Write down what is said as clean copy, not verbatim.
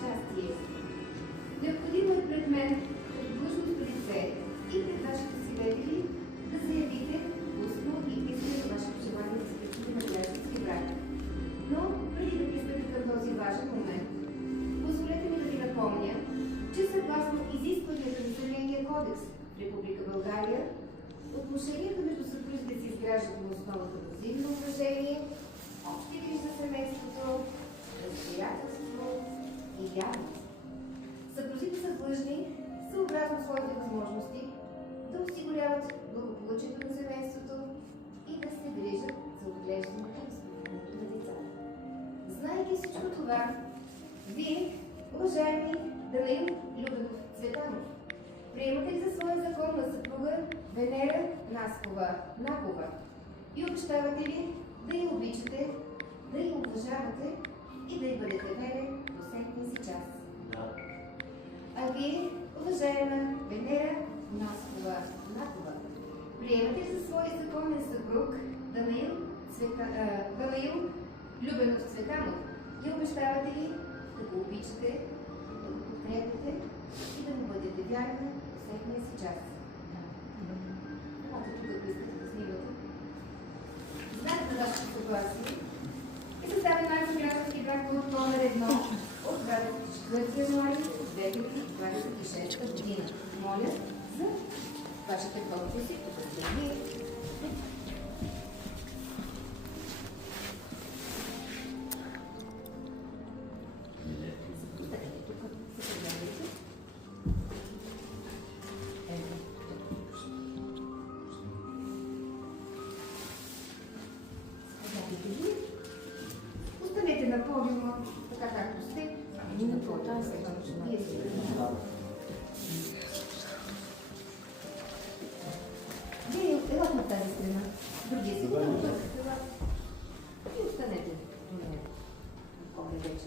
щастие. Необходимо е пред мен, като длъжностно лице и пред вашите свидетели, да заявите устно и писмено вашето желание да сключите на граждански брак. Но преди да пристъпим към този важен момент, позволете ми да ви напомня, че съгласно изискванията на Семейния кодекс в Република България, отношенията между съпрузите се изграждат на основата на взаимно уважение, общи грижи за семейството, разбирателство и вярност. Съпрузите са длъжни, съобразно своите възможности, да осигуряват благополучието на семейството и да се грижат за отглеждането на децата. Знайки всичко това, вие, уважаеми Данаил Любенов Цветанов, приемате ли за своя законна съпруга Венера Накова и обещавате ли да я обичате, да я уважавате и да й бъдете верен до последния си час? Да. А вие, уважаема Венера Накова, приемате ли за своя законен съпруг Данаил Любенов Цветанов и обещавате ли да го обичате, да го подкрепяте и да му бъдете вярни до последния си час? Елате тук, ако искате да снимате. Знаете на вашето съгласие е съставен акт за граждански брак номер 1 от 24 януари 2026 година. Моля за вашите подписи, тук сте вие. Останете на подиума, така както сте. Вие елат на тази страна. Другия си. И останете. Помня вече.